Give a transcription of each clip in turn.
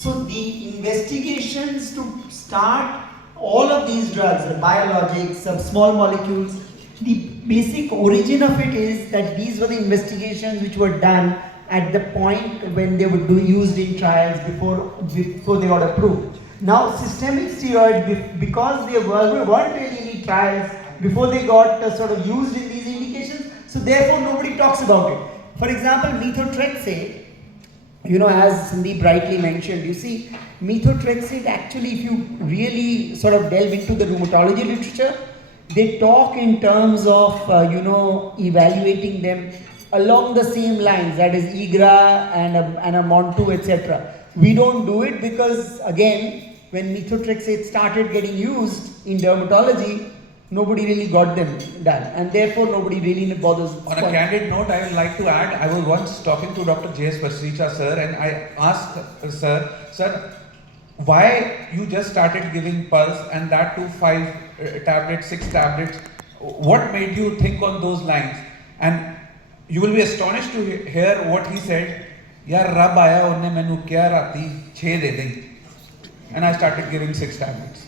So the investigations to start all of these drugs, the biologics, some small molecules, the basic origin of it is that these were the investigations which were done at the point when they were used in trials before they got approved. Now systemic steroid, because there weren't really any trials before they got sort of used in these indications, so therefore nobody talks about it. For example, methotrexate, as Sandeep rightly mentioned, you see, methotrexate actually, if you really sort of delve into the rheumatology literature, they talk in terms of, evaluating them along the same lines, that is IGRA and a MON2, etc. We don't do it because, again, when methotrexate started getting used in dermatology, nobody really got them done, and therefore nobody really bothers. On a candid note, I would like to add, I was once talking to Dr. J.S. Pasricha sir, and I asked sir, why you just started giving pulse and that to 5 tablets, 6 tablets? What made you think on those lines? And you will be astonished to hear what he said. Yaar Rab aaya unne mainu kya rati 6 de dein. And I started giving 6 tablets.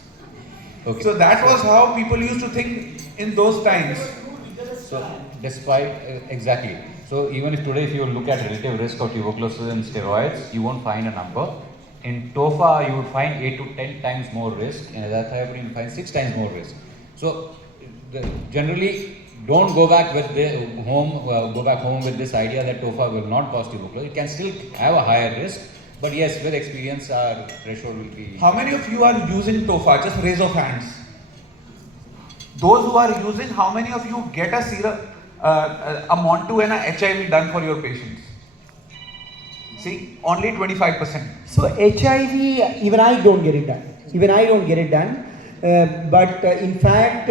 Okay. So that was how people used to think in those times. So despite, exactly. So even if today if you look at relative risk of tuberculosis and steroids, you won't find a number. In TOFA, you would find 8 to 10 times more risk. In azathioprine, you find 6 times more risk. So generally, don't go back with go back home with this idea that TOFA will not cause tuberculosis. It can still have a higher risk. But yes, with experience, our threshold will be... How many of you are using TOFA? Just raise of hands. Those who are using, how many of you get a serum, a MON2 and a HIV done for your patients? See, only 25%. So HIV, even I don't get it done. But in fact,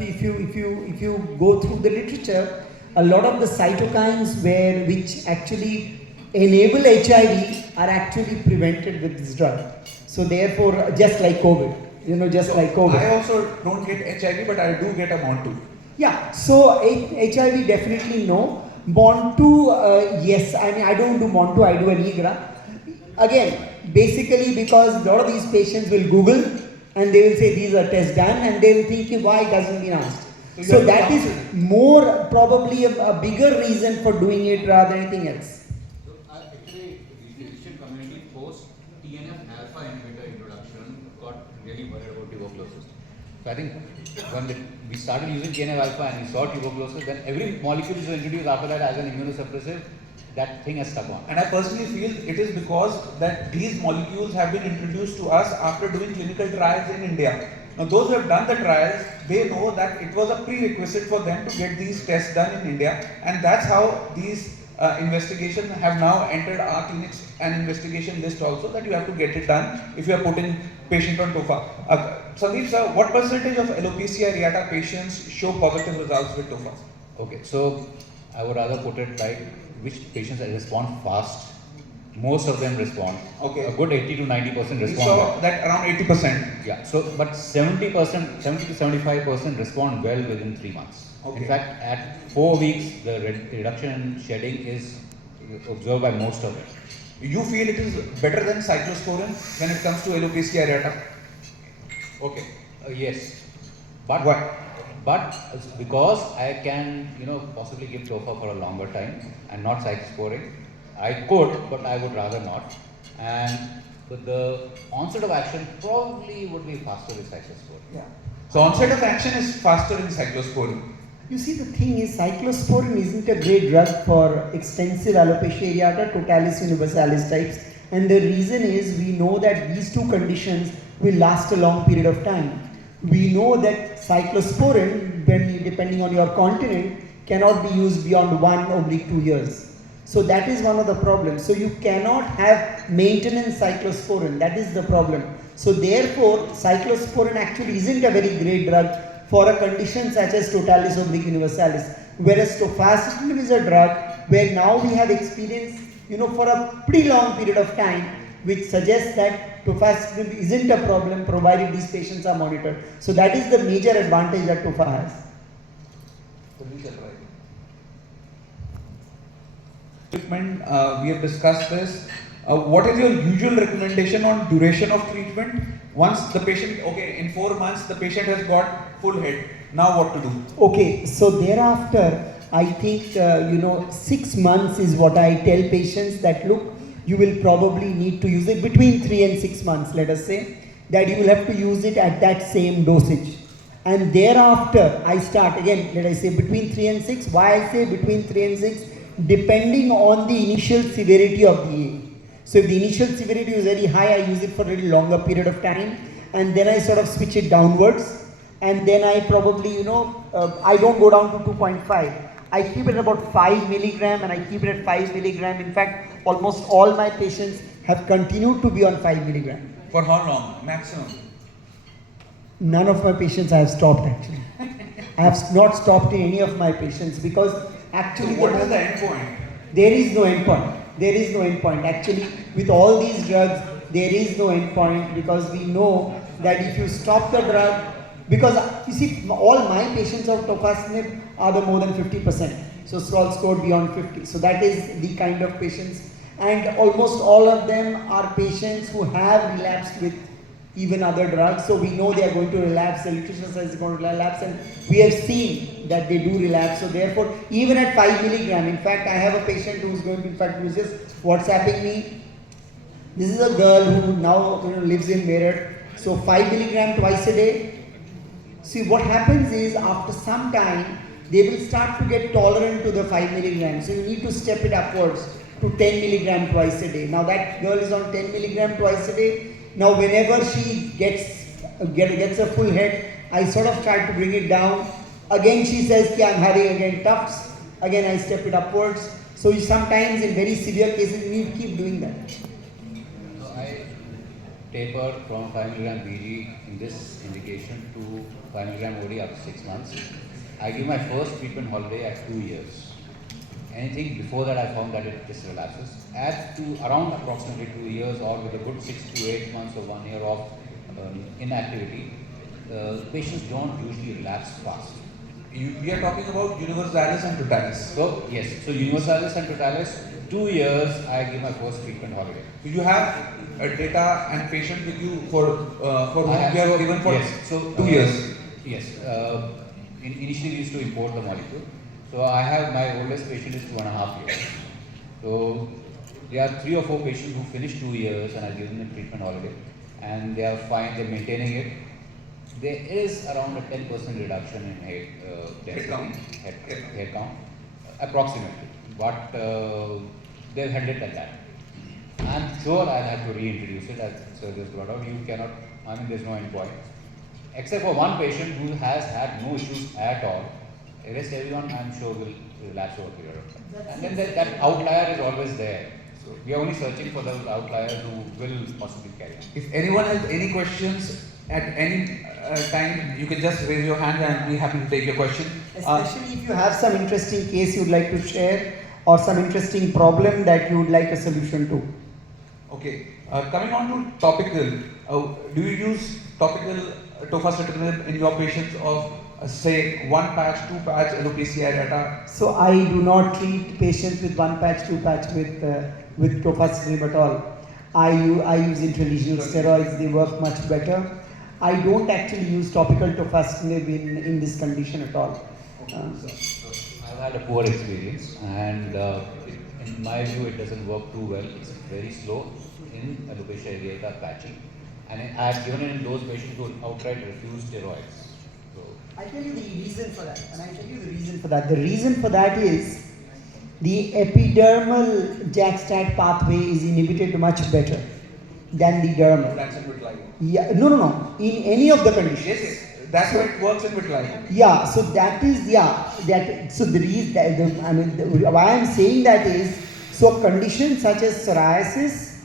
if you go through the literature, a lot of the cytokines which actually enable HIV are actually prevented with this drug. So therefore, just like COVID, I also don't get HIV, but I do get a MON2. Yeah, so HIV definitely no. MON2, yes, I mean I don't do MON2, I do an IGRA. Again, basically because a lot of these patients will Google and they will say these are tests done and they will think why it hasn't been asked. So that is more probably a bigger reason for doing it rather than anything else. Actually, the physician community post TNF alpha inhibitor introduction got really worried about tuberculosis. So I think when we started using TNF alpha and we saw tuberculosis, then every molecule is introduced after that as an immunosuppressive, that thing has stuck on. And I personally feel it is because that these molecules have been introduced to us after doing clinical trials in India. Now those who have done the trials, they know that it was a prerequisite for them to get these tests done in India, and that's how these investigations have now entered our clinics and investigation list also, that you have to get it done if you are putting patient on TOFA. Sandeep sir, what percentage of alopecia areata patients show positive results with TOFA? Okay, so I would rather put it like which patients respond fast. Most of them respond. Okay. A good 80 to 90% respond. We saw that around 80%. Yeah. So, but 70% to 75% respond well within 3 months. Okay. In fact, at 4 weeks, the reduction in shedding is observed by most of them. You feel it is better than cyclosporin when it comes to alopecia areata? Okay. Yes. But why? But because I can, possibly give TOFA for a longer time and not cyclosporin, I could, but I would rather not. And the onset of action probably would be faster with cyclosporin. Yeah. So onset of action is faster in cyclosporin. You see, the thing is, cyclosporin isn't a great drug for extensive alopecia areata, totalis universalis types, and the reason is we know that these two conditions will last a long period of time. We know that cyclosporin, depending on your continent, cannot be used beyond 1/2 years. So that is one of the problems. So you cannot have maintenance cyclosporin. That is the problem. So therefore, cyclosporin actually isn't a very great drug for a condition such as totalis universalis. Whereas tofacitinib is a drug where now we have experience, for a pretty long period of time, which suggests that tofacitinib isn't a problem provided these patients are monitored. So that is the major advantage that tofa has. Treatment, we have discussed this. What is your usual recommendation on duration of treatment? Once the patient, okay, in 4 months the patient has got full head. Now what to do? Okay, so thereafter, I think 6 months is what I tell patients that look, you will probably need to use it between 3 and 6 months. Let us say that you will have to use it at that same dosage, and thereafter I start again. Let us say between 3 and 6. Why I say between 3 and 6? Depending on the initial severity of the AE. So if the initial severity is very high, I use it for a little longer period of time, and then I sort of switch it downwards. And then I probably, I don't go down to 2.5. I keep it at about 5 milligram, and I keep it at 5 milligram. In fact, almost all my patients have continued to be on 5 milligram. For how long? Maximum? None of my patients I have stopped actually. I have not stopped in any of my patients because actually. So what is the end point? There is no end point. There is no end point. Actually, with all these drugs, there is no end point because we know that if you stop the drug, because you see, all my patients of Tofacitinib are the more than 50%. So all scored beyond 50. So that is the kind of patients. And almost all of them are patients who have relapsed with even other drugs. So we know they are going to relapse, the literature says they are going to relapse, and we have seen that they do relapse. So therefore, even at 5 milligram, in fact, I have a patient who is going to, in fact, who is just WhatsApping me. This is a girl who now lives in Meerut. So 5 milligram twice a day. See, what happens is after some time, they will start to get tolerant to the 5 milligram. So you need to step it upwards to 10 milligram twice a day. Now that girl is on 10 milligram twice a day. Now whenever she gets a full head, I sort of try to bring it down. Again she says, I'm having again tufts. Again I step it upwards. So you sometimes in very severe cases you need to keep doing that. So I taper from 5 milligram BG in this indication to 5 milligram OD after 6 months. I give my first treatment holiday at 2 years. Anything before that I found that it just relapses. At around approximately 2 years or with a good 6 to 8 months or 1 year of inactivity, patients don't usually relapse fast. We are talking about universalis and totalis. So yes, so universalis and totalis, 2 years I give my first treatment holiday. So you have data and patient with you for whom you have given for yes, so 2 years. Yes, initially we used to import the molecule. So I have my oldest patient is 2.5 years. So there are 3 or 4 patients who finish 2 years and I give them a treatment holiday, and they are fine. They're maintaining it. There is around a 10% reduction in head count, approximately, but they've held it at that. I'm sure I'll have to reintroduce it, as Sir just brought out. You cannot, there's no end point. Except for one patient who has had no issues at all. The rest everyone, I'm sure, will relapse over a period of time. And then that outlier is always there. So we are only searching for those outliers who will possibly carry on. If anyone has any questions at any time, you can just raise your hand and I'll be happy to take your question. Especially if you have some interesting case you'd like to share or some interesting problem that you would like a solution to. Okay, coming on to topical, do you use topical Tofacitinib in your patients of say 1 patch, 2 patch alopecia areata? So I do not treat patients with 1 patch, 2 patch with Tofacitinib at all. I use intralesional steroids, they work much better. I don't actually use topical Tofacitinib in this condition at all. I've had a poor experience, and in my view it doesn't work too well. It's very slow in alopecia areata patching, and I've given it in those patients who outright refuse steroids. I'll tell you the reason for that, and I'll tell you the reason for that. The reason for that is the epidermal JAK-STAT pathway is inhibited much better than the dermal. That's in vitiligo. Yeah, no. In any of the conditions. Yes. That's how it works in vitiligo. Yeah, so that is, so the reason, why I'm saying that is, so a condition such as psoriasis,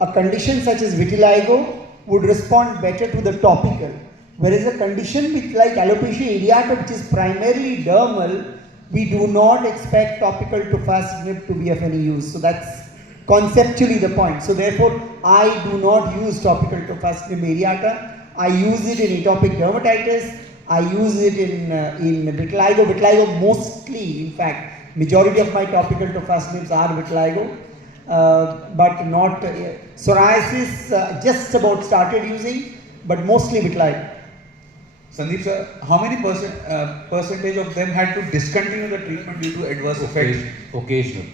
a condition such as vitiligo would respond better to the topical. Whereas a condition with like alopecia areata, which is primarily dermal, we do not expect topical Tofacitinib to be of any use. So that's conceptually the point. So therefore, I do not use topical Tofacitinib areata. I use it in atopic dermatitis. I use it in vitiligo. Vitiligo mostly, in fact, majority of my topical Tofacitinibs are vitiligo. but not psoriasis. Just about started using, but mostly vitiligo. Sandeep sir, how many percentage of them had to discontinue the treatment due to adverse effects? Occasional.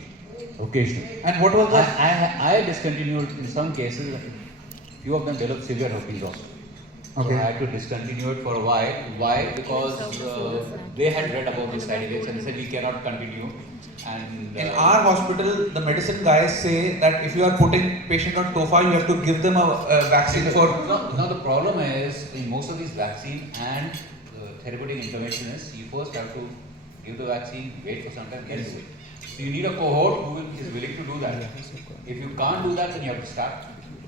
And what was the I discontinued in some cases. Few of them developed severe herpes also. Okay. So I had to discontinue it for a while. Why? Because they had read about the side effects and they said we cannot continue. And in our hospital, the medicine guys say that if you are putting patient on Tofa, you have to give them a vaccine for. now the problem is in most of these vaccine and therapeutic intervention is you first have to give the vaccine, wait for some time, then do it. So you need a cohort who is willing to do that. If you can't do that, then you have to start.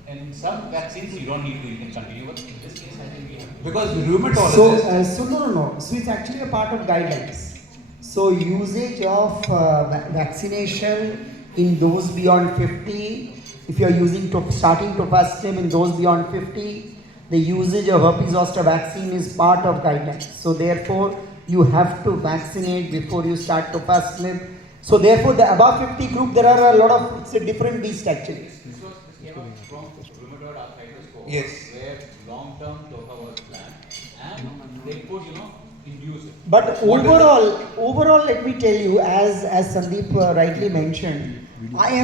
In some vaccines you don't need to, you can continue. But in this case, I think we have to. Because rheumatologists. So no. So it's actually a part of guidelines. So usage of vaccination in those beyond 50, if you are using starting Tofacitinib in those beyond 50, the usage of herpes zoster vaccine is part of guidelines. So therefore, you have to vaccinate before you start Tofacitinib. So therefore, the above 50 group, there are a lot of, it's a different beast actually. This came up from rheumatoid arthritis cohort, Yes. where long-term Tofa was planned and they could, induce it. But overall, let me tell you, as Sandeep rightly mentioned, I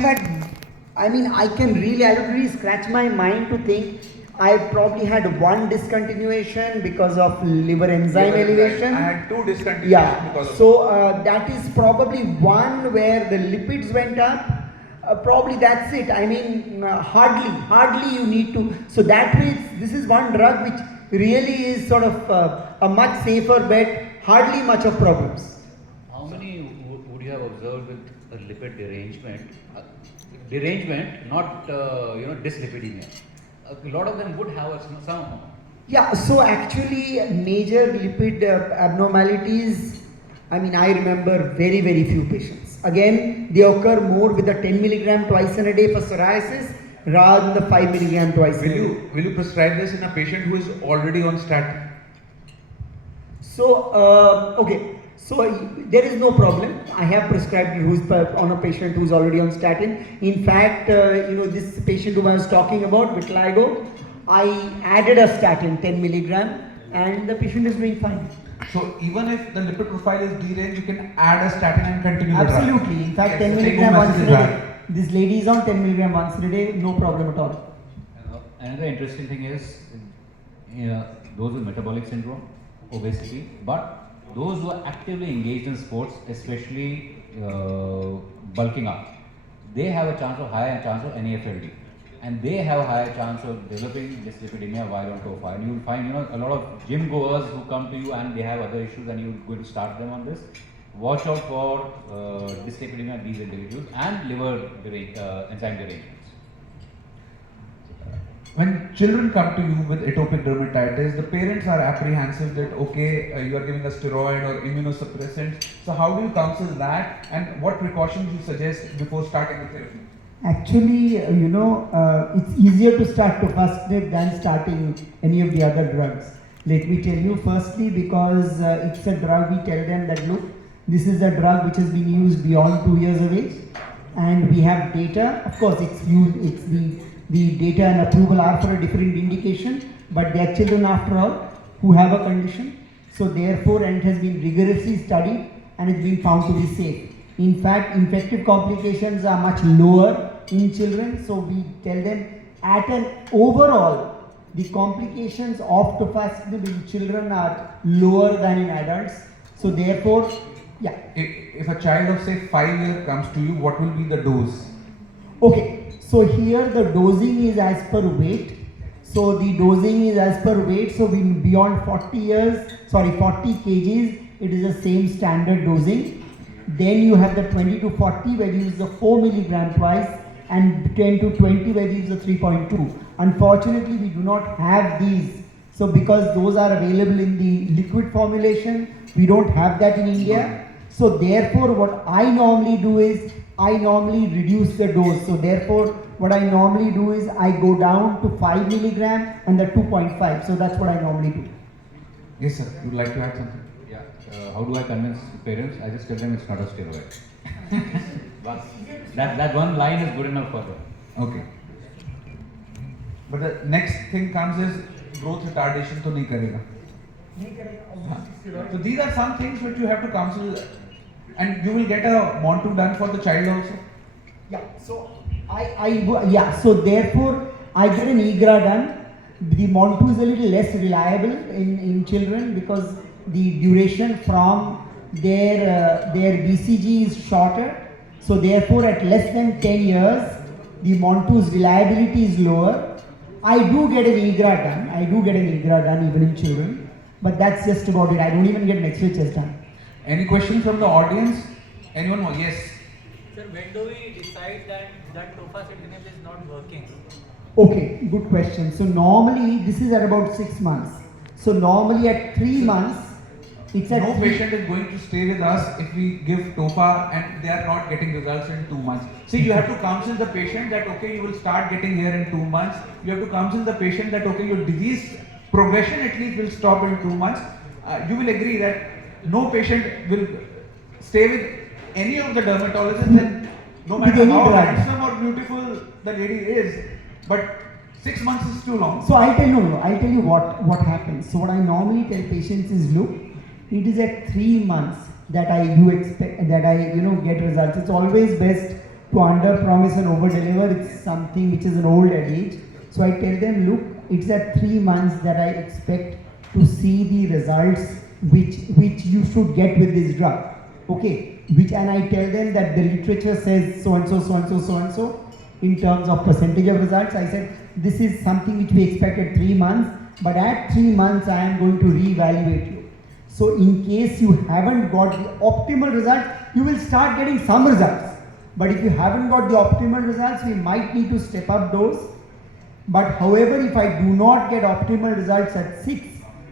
don't really scratch my mind to think I probably had one discontinuation because of liver enzyme elevation. I had 2 discontinuations Yeah, because of. so that is probably one where the lipids went up. Probably that's it. I mean, hardly you need to. So that way, this is one drug which really is sort of a much safer bet. Hardly much of problems. How many would you have observed with a lipid derangement? Derangement, not dyslipidemia. A lot of them would have some. Yeah. So actually, major lipid abnormalities. I mean, I remember very few patients. Again, they occur more with the 10 milligram twice in a day for psoriasis rather than the 5 milligram twice in a day. Will you prescribe this in a patient who is already on statin? So, okay. So there is no problem. I have prescribed on a patient who is already on statin. In fact, this patient whom I was talking about, vitiligo, I added a statin 10 milligram and the patient is doing fine. So even if the lipid profile is deranged, you can add a statin and continue the drug. Absolutely. In fact, Yes, 10 the milligram take-home once a message is day. that. This lady is on 10 milligram once a day, no problem at all. Another interesting thing is those with metabolic syndrome, obesity, but those who are actively engaged in sports, especially bulking up, they have a higher chance of NAFLD, and they have a higher chance of developing dyslipidemia while on Tofa. And you will find a lot of gym goers who come to you and they have other issues, and you are going to start them on this. Watch out for dyslipidemia of these individuals and liver enzyme derangements. When children come to you with atopic dermatitis, the parents are apprehensive that you are giving a steroid or immunosuppressant. So how do you counsel that, and what precautions you suggest before starting the therapy? Actually, it's easier to start Tofacitinib than starting any of the other drugs. Let me tell you, firstly, because it's a drug, we tell them that look, this is a drug which has been used beyond 2 years of age, and we have data. Of course, the data and approval are for a different indication, but they are children after all who have a condition. So therefore, and it has been rigorously studied and it's been found to be safe. In fact, infective complications are much lower in children. So we tell them at an overall, the complications of Tofacitinib in children are lower than in adults. So therefore, yeah. If a child of say 5 years comes to you, what will be the dose? Okay, so here the dosing is as per weight. So the dosing is as per weight. So beyond 40 kgs, it is the same standard dosing. Then you have the 20 to 40 where you use the 4 milligram twice, and 10 to 20 where you use the 3.2. Unfortunately, we do not have these. So because those are available in the liquid formulation, we don't have that in India. So therefore, what I normally do is, I normally reduce the dose. So therefore, what I normally do is, I go down to 5 milligram and the 2.5. So that's what I normally do. Yes, sir. You would like to add something? Yeah. How do I convince parents? I just tell them it's not a steroid. Bas. That one line is good enough for them. Okay. But the next thing comes is growth retardation to nahi karega. So these are some things which you have to counsel, and you will get a Montu done for the child also. Yeah, so so therefore I get an IGRA done. The Montu is a little less reliable in children because the duration from their BCG is shorter. So therefore at less than 10 years, the Montu's reliability is lower. I do get an IGRA done even in children, but that's just about it. I don't even get an X-ray chest done. Any questions from the audience? Anyone more? Yes. Sir, when do we decide that Tofacitinib is not working? Okay, good question. So normally this is at about 6 months. So normally at 3 months, it's at No patient is going to stay with us if we give Tofa and they are not getting results in 2 months. See, you have to counsel the patient that okay, you will start getting here in 2 months. You have to counsel the patient that okay, your disease progression at least will stop in 2 months. You will agree that no patient will stay with any of the dermatologists, and no matter how handsome or beautiful the lady is, but 6 months is too long. So I'll tell you what happens. So what I normally tell patients is, look, it is at 3 months that I get results. It's always best to under promise and over deliver. It's something which is an old adage. So I tell them, look, it's at 3 months that I expect to see the results which you should get with this drug. Okay, and I tell them that the literature says so and so, so and so, so and so. In terms of percentage of results, I said this is something which we expect at 3 months, but at 3 months I am going to reevaluate you. So in case you haven't got the optimal result, you will start getting some results. But if you haven't got the optimal results, we might need to step up those. But however, if I do not get optimal results at 6,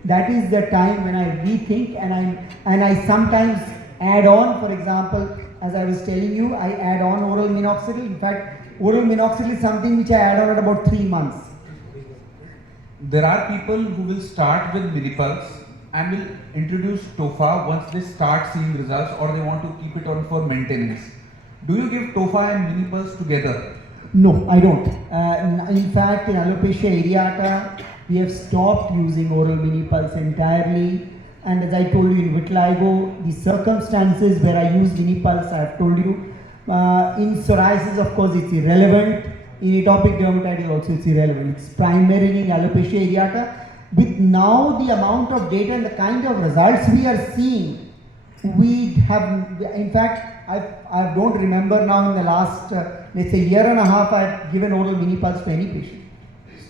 that is the time when I rethink and I sometimes add on. For example, as I was telling you, I add on oral minoxidil. In fact, oral minoxidil is something which I add on at about 3 months. There are people who will start with minipulse and will introduce Tofa once they start seeing results, or they want to keep it on for maintenance. Do you give Tofa and minipulse together? No, I don't. In fact, in alopecia areata, we have stopped using oral minipulse entirely. And as I told you, in vitiligo, the circumstances where I use minipulse, I have told you. In psoriasis, of course, it's irrelevant. In atopic dermatitis also, it's irrelevant. It's primarily in alopecia areata. With now the amount of data and the kind of results we are seeing, we have, in fact, I don't remember now in the last, let's say, year and a half, I've given oral minipulse to any patient.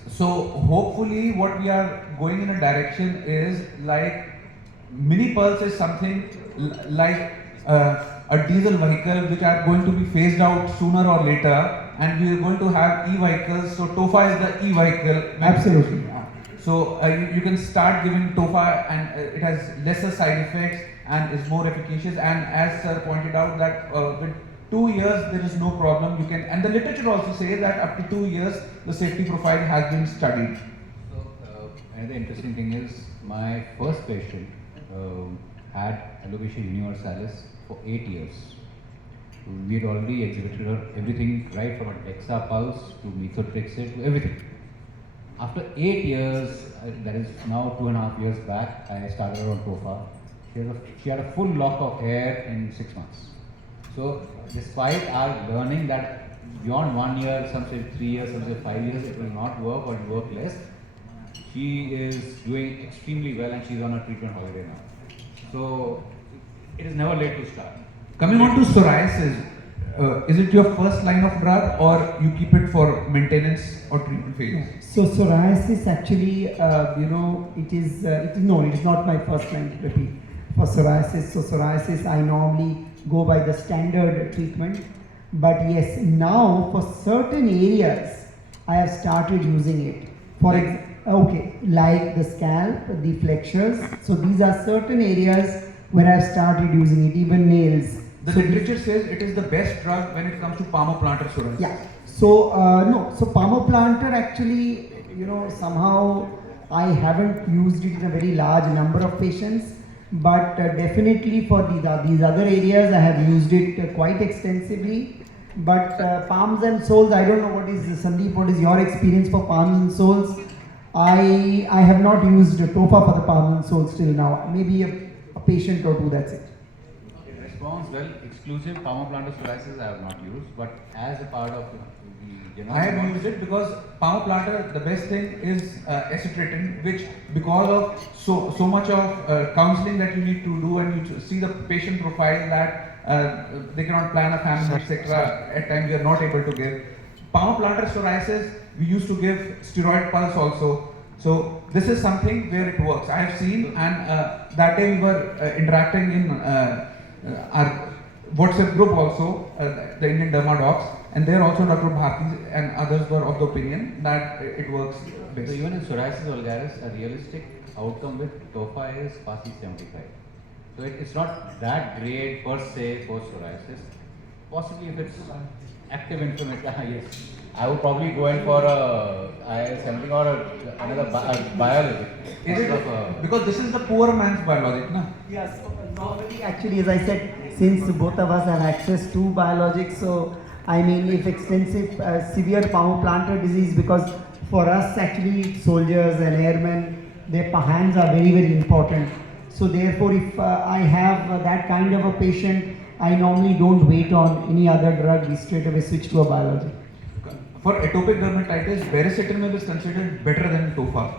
So hopefully what we are going in a direction is like minipulse is something like a diesel vehicle which are going to be phased out sooner or later, and we are going to have e-vehicles. So Tofa is the e-vehicle. Absolutely. So you can start giving Tofa, and it has lesser side effects and is more efficacious. And as sir pointed out that with 2 years there is no problem. You can, and the literature also says that up to 2 years the safety profile has been studied. So another interesting thing is my first patient had alopecia universalis for 8 years. We had already exhibited her everything right from a DEXA pulse to methotrexate to everything. After 8 years, that is now 2.5 years back, I started her on Tofa. She had a full lock of hair in 6 months. So despite our learning that beyond 1 year, some say 3 years, some say 5 years, it will not work or it will work less, she is doing extremely well and she's on a treatment holiday now. So it is never late to start. Coming on to psoriasis, is it your first line of drug or you keep it for maintenance or treatment phase? So psoriasis actually, it is not my first line therapy for psoriasis. So psoriasis, I normally go by the standard treatment. But yes, now for certain areas, I have started using it. For example, like the scalp, the flexures. So these are certain areas where I have started using it, even nails. The literature says it is the best drug when it comes to palmoplantar psoriasis. Yeah. So so palmoplantar actually, somehow I haven't used it in a very large number of patients, but definitely for these other areas I have used it quite extensively. But palms and soles, I don't know what is Sandeep. What is your experience for palms and soles? I have not used Tofa for the palms and soles till now. Maybe a patient or two. That's it. It responds well. Exclusive palmoplantar psoriasis I have not used, but as a part of the I have used it because palmoplantar, the best thing is acetretin, which because of so much of counseling that you need to do and you see the patient profile that they cannot plan a family, etc. At times we are not able to give. Palmoplantar psoriasis, we used to give steroid pulse also. So this is something where it works. I have seen, and that day we were interacting in our WhatsApp group also, the Indian Derma Docs, and there also Dr. Bharti and others were of the opinion that it works best. So even in psoriasis vulgaris, a realistic outcome with Tofa is PASI 75. So it's not that great per se for psoriasis. Possibly if it's active inflammation, yes. I would probably go in for a IL-17 or another biologic. Is it because this is the poor man's biologic, na? Yes. Normally, actually, as I said, since both of us have access to biologics, so I mean, if extensive, severe palmoplantar disease, because for us, actually, soldiers and airmen, their hands are very, very important. So therefore, if I have that kind of a patient, I normally don't wait on any other drug, we straight away switch to a biologic. For atopic dermatitis, baricitinib is considered better than Tofa.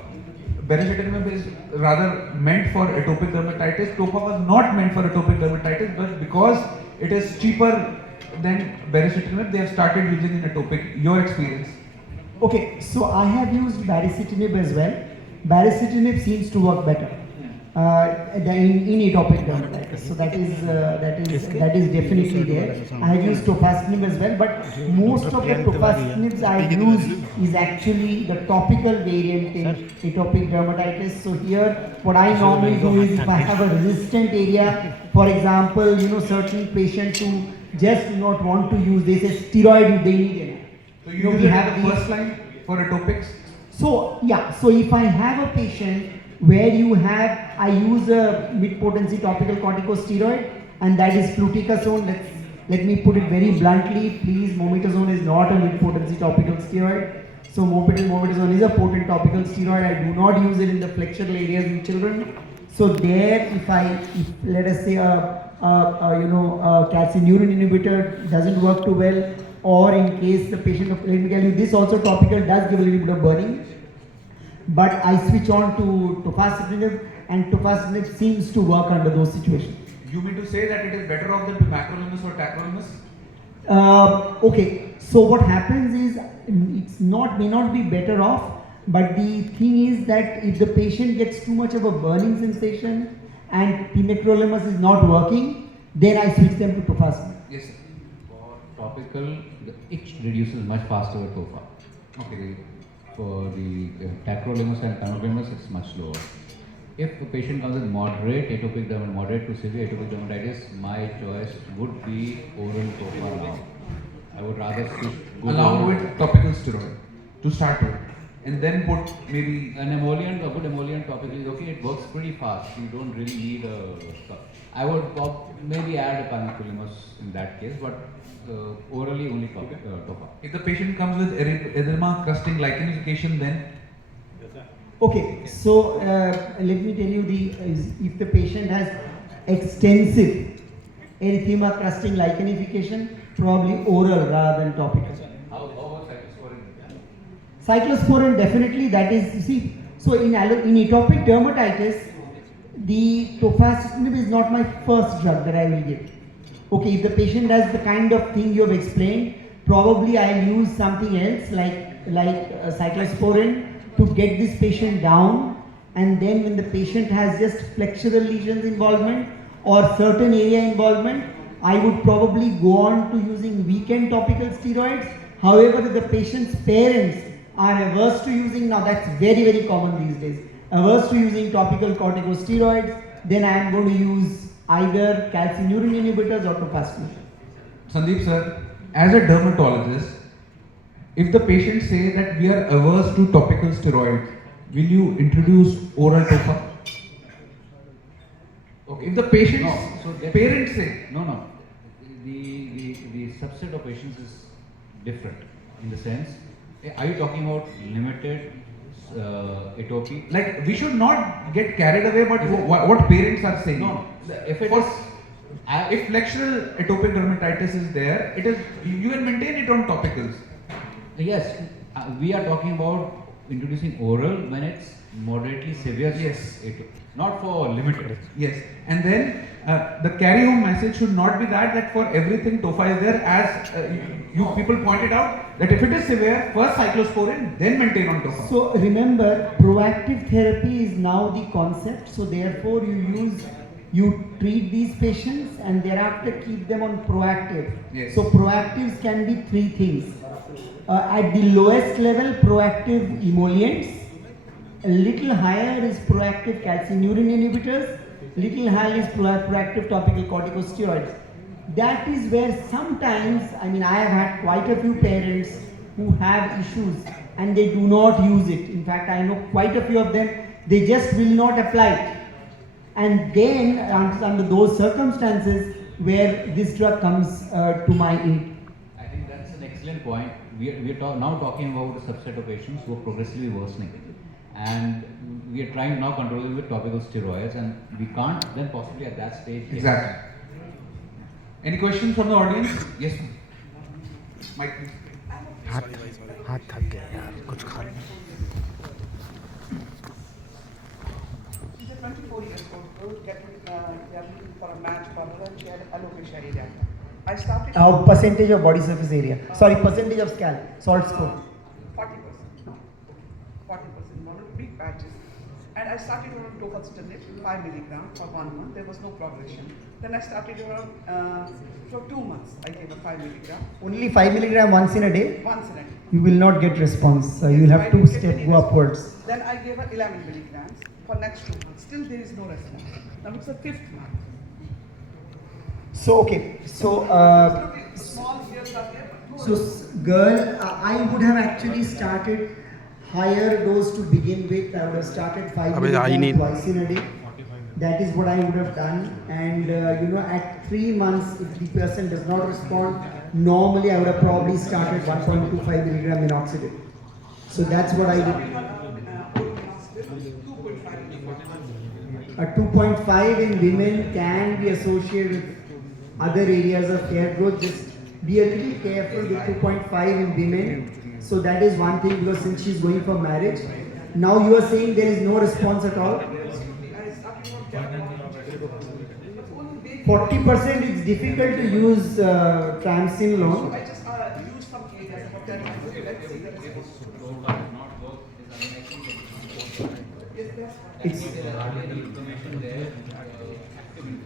Baricitinib is rather meant for atopic dermatitis. Tofa was not meant for atopic dermatitis, but because it is cheaper than baricitinib, they have started using in atopic. Your experience? Okay, so I have used baricitinib as well. Baricitinib seems to work better in atopic dermatitis. So that is definitely there. I have used tofacitinib as well, but most of the tofacitinibs I use is actually the topical variant in atopic dermatitis. So here, what I normally do is if I have a resistant area, for example, certain patients who just do not want to use, they say steroid, they need it. So you use it at the first line for atopics? So yeah, so if I have a patient where I use a mid-potency topical corticosteroid, and that is fluticasone. Let me put it very bluntly, please, mometasone is not a mid-potency topical steroid. So mometasone is a potent topical steroid. I do not use it in the flexural areas in children. So there, if let us say a calcineurin inhibitor doesn't work too well, or in case the patient, let me tell you, this also topical does give a little bit of burning. But I switch on to tofacitinib, and tofacitinib seems to work under those situations. You mean to say that it is better off than pimacrolimus or tacrolimus? Okay, so what happens is may not be better off, but the thing is that if the patient gets too much of a burning sensation and pimacrolimus is not working, then I switch them to tofacitinib. Yes, sir. For topical, the itch reduces much faster with Tofa. Okay. For the tacrolimus and pimacrolimus, it's much slower. If a patient comes with moderate atopic dermatitis, moderate to severe atopic dermatitis, my choice would be oral Tofa now. I would rather switch along with topical steroid to start with, and then put maybe an emollient, a good emollient topical is okay. It works pretty fast. You don't really need a. I would maybe add a pimacrolimus in that case, but orally only Tofa. If the patient comes with erythema crusting lichenification, then? Okay, so let me tell you if the patient has extensive erythema crusting lichenification, probably oral rather than topical. How about cyclosporin? Cyclosporin, definitely, that is, you see, so in atopic dermatitis, the tofacitinib is not my first drug that I will give. Okay, if the patient has the kind of thing you have explained, probably I'll use something else like cyclosporin to get this patient down, and then when the patient has just flexural lesions involvement or certain area involvement, I would probably go on to using weekend topical steroids. However, if the patient's parents are averse to using, now that's very, very common these days, averse to using topical corticosteroids, then I am going to use either calcineurin inhibitors or tofacitinib. Sandeep sir, as a dermatologist, if the patient say that we are averse to topical steroids, will you introduce oral Tofa? Okay. If the patient's parents say, no. the subset of patients is different in the sense, are you talking about limited atopy? Like, we should not get carried away, but what parents are saying. No, if it For- is, If flexural atopic dermatitis is there, it is, you can maintain it on topicals. yes, we are talking about introducing oral when it's moderately severe. Yes. Not for limited. Yes, and then the carry-home message should not be that for everything Tofa is there, as you people pointed out, that if it is severe, first cyclosporin, then maintain on Tofa. So remember, proactive therapy is now the concept. So therefore, you treat these patients and thereafter keep them on proactive. Yes. So proactives can be three things. At the lowest level, proactive emollients. A little higher is proactive calcineurin inhibitors. Little higher is proactive topical corticosteroids. That is where sometimes, I mean, I have had quite a few parents who have issues and they do not use it. In fact, I know quite a few of them, they just will not apply it. And then, under those circumstances, where this drug comes to my aid. I think that's an excellent point. We are now talking about a subset of patients who are progressively worsening. And we are trying now control it with topical steroids, and we can't then possibly at that stage. Exactly. Any questions from the audience? Yes, ma'am. Mike, please. हाथ थक गया यार कुछ खा लो। She's a 24 years old girl getting for a match for her. She had alopecia areata. I started Percentage of body surface area. Sorry, percentage of scalp. Salt score. 40%. 40% model, big patches. And I started on Tofacitinib, 5 milligram for 1 month. There was no progression. Then I started around for 2 months. I gave a 5 milligram Only 5 milligram once in a day. once in a day. You will not get response. You will I have didn't to get step any go response. upwards. Then I gave her 11 milligrams for next 2 months. Still there is no response. Now it's the 5th month. So okay. So Small hairs are there, but no so girl, I would have actually started higher dose to begin with. I would have started 5 अबे आई नहीं। milligrams twice in a day. That is what I would have done. And at 3 months, if the person does not respond, normally I would have probably started 1.25 milligram minoxidil. So that's what I did. 2.5 in women can be associated with other areas of hair growth. Just be a little careful with 2.5 in women. So that is one thing, because since she's going for marriage, now you are saying there is no response at all. 40% it's difficult to use triamcinolone. I just use some areas for that. Let's see the response.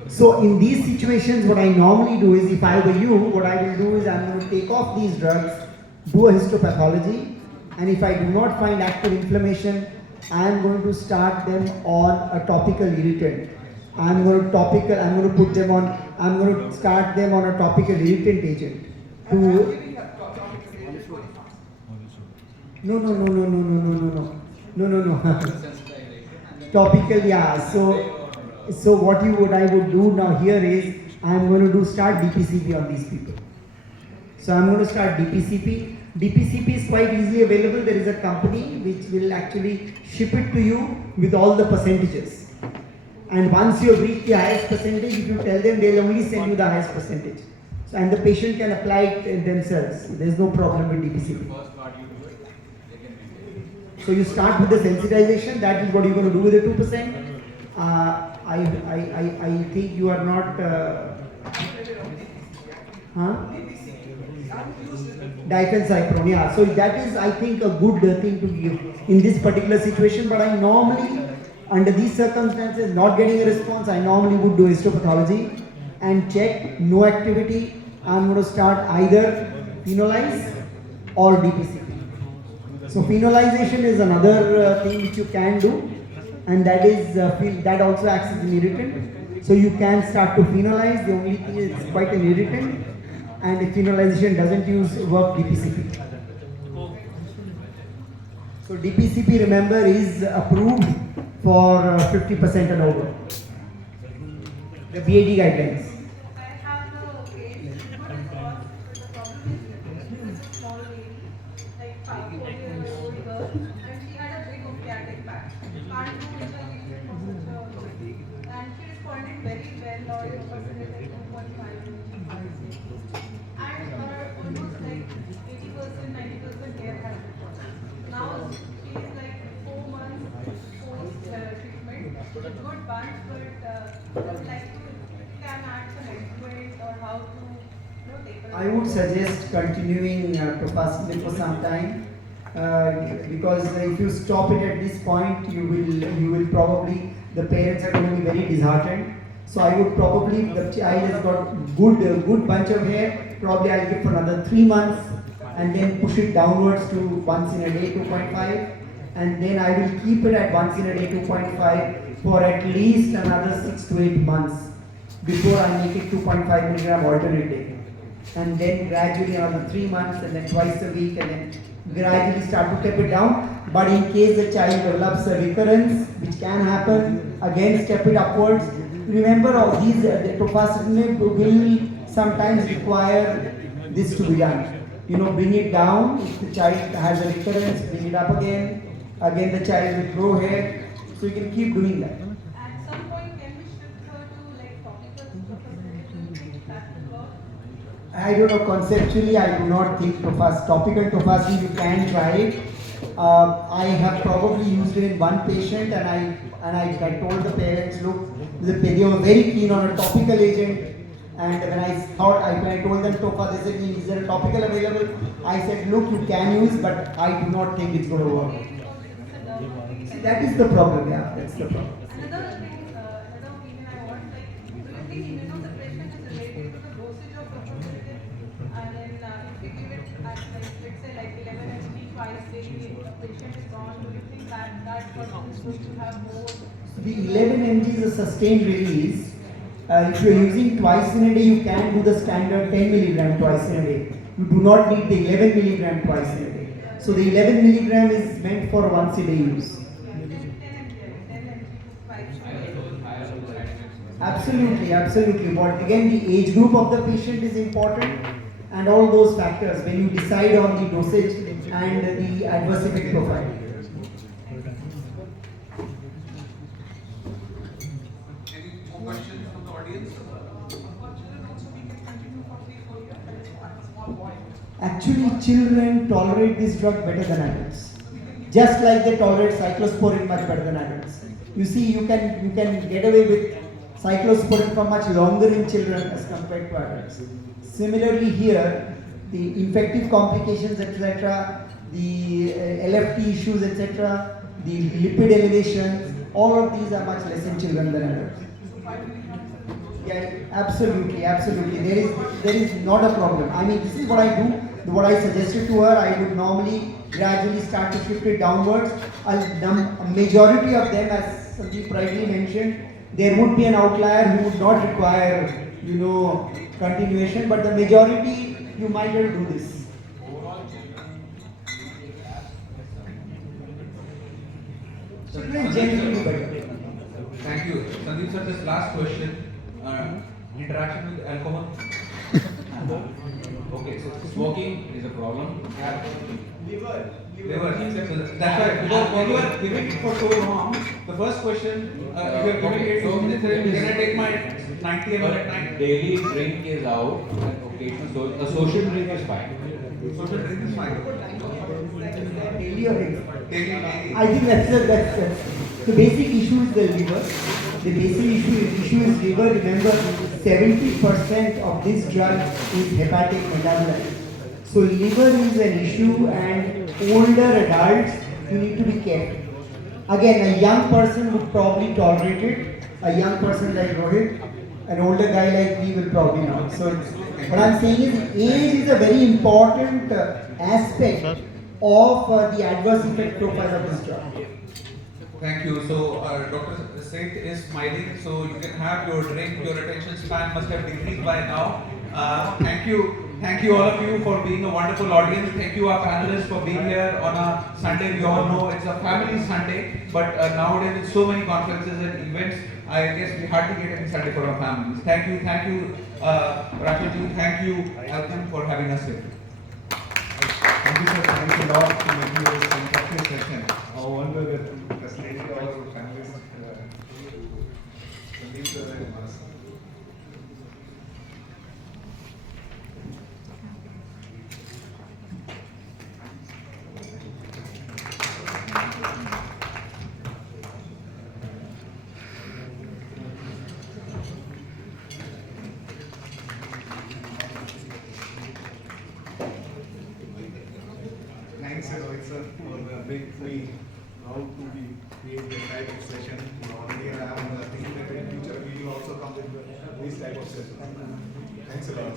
So in these situations, what I normally do is, if I were you, what I will do is I'm going to take off these drugs, do a histopathology, and if I do not find active inflammation, I am going to start them on a topical irritant. I'm going to start them on a topical irritant agent. No. Topical, yeah. So what I would do now here is I'm going to start DPCP on these people. So I'm going to start DPCP. DPCP is quite easily available. There is a company which will actually ship it to you with all the percentages. And once you have reached the highest percentage, if you tell them, they'll only send you the highest percentage. So, and the patient can apply it themselves. There's no problem with DPCP. So you start with the sensitization. That is what you're going to do with the 2%. I think you are not. Diphencyclone, yeah. So that is, I think, a good thing to give in this particular situation. But I normally, under these circumstances, not getting a response, I normally would do histopathology and check no activity. I'm going to start either phenolize or DPCP. So phenolization is another thing which you can do, and that is that also acts as an irritant. So you can start to phenolize. The only thing is it's quite an irritant, and if phenolization doesn't work, DPCP. So DPCP, remember, is approved for 50% and over. The BAD guidelines. can't do intervention for such a and she responded very well on the percentage like 2.5 and almost like 80%, 90% hair has returned. Now she is like 4 months post treatment, good bunch, but I would like to can add some equipment or how to taper it. I would suggest continuing Tofacitinib for some time because if you stop it at this point, you will probably, the parents are going to be very disheartened. So I would probably, the child has got good bunch of hair, probably I'll give for another 3 months and then push it downwards to once in a day 2.5, and then I will keep it at once in a day 2.5 for at least another 6 to 8 months before I make it 2.5 milligram alternate day, and then gradually another 3 months and then twice a week, and then gradually start to taper it down. But in case the child develops a recurrence, which can happen, again step it upwards. Remember, all these the Tofacitinib will sometimes require this to be done. Bring it down. If the child has a recurrence, bring it up again. Again, the child will grow hair. So you can keep doing that. At some point, can we shift her to like topical Tofacitinib? Do you think that will work? I don't know, conceptually I do not think topical Tofacitinib, you can try it. I have probably used it in one patient, and I told the parents, look, they were very keen on a topical agent, and when I told them Tofa, they said, is there a topical available? I said, look, you can use, but I do not think it's going to work. See, that is the problem, yeah, that's the problem. Another thing, another opinion I want, like, do you think immunosuppression is related to the dosage of Tofacitinib? And then if we give it at like, let's say like 11 mg twice daily, if the patient is on, do you think that person is going to have more? The 11 mg is a sustained release. If you are using twice in a day, you can do the standard 10 milligram twice in a day. You do not need the 11 milligram twice in a day. So the 11 milligram is meant for once a day use. Absolutely, absolutely. But again, the age group of the patient is important, and all those factors when you decide on the dosage and the adverse effect profile. Any more questions from the audience? Actually, children tolerate this drug better than adults. Just like they tolerate cyclosporin much better than adults. You see, you can get away with cyclosporin for much longer in children as compared to adults. Similarly here, the infective complications, etc., the LFT issues, etc., the lipid elevations, all of these are much less in children than adults. Yeah, absolutely, absolutely. There is not a problem. I mean, this is what I do. What I suggested to her, I would normally gradually start to shift it downwards. A majority of them, as Sandeep rightly mentioned, there would be an outlier who would not require, continuation, but the majority, you might well do this. Children generally do better. Thank you. Sandeep sir, this last question. Interaction with alcohol? Okay, so smoking is a problem. Liver. So that's why, because when you are giving it for so long, the first question, if you are giving it, can I take my 90 ml at night? Daily drink is out, and occasional, so a social drink is fine. Social drink is fine. Daily or Daily. I think that's the basic issue is the liver. The basic issue is liver. Remember, 70% of this drug is hepatic metabolite. So liver is an issue, and older adults, you need to be careful. Again, a young person would probably tolerate it. A young person like Rohit, an older guy like me will probably not. So what I'm saying is age is a very important aspect of the adverse effect profile of this drug. Thank you. So Dr. Seth is smiling, so you can have your drink. Your attention span must have decreased by now. Thank you. Thank you all of you for being a wonderful audience. Thank you our panelists for being here on a Sunday. We all know it's a family Sunday, but nowadays with so many conferences and events, I guess we hardly get any Sunday for our families. Thank you, Rachel, thank you, Alchem, for having us here. Thank you, sir. Thanks a lot for making this fantastic session. I wonder that this lady make me proud to be create this type of session. Already I am thinking that in future we will also come with this type of session. Thanks a lot.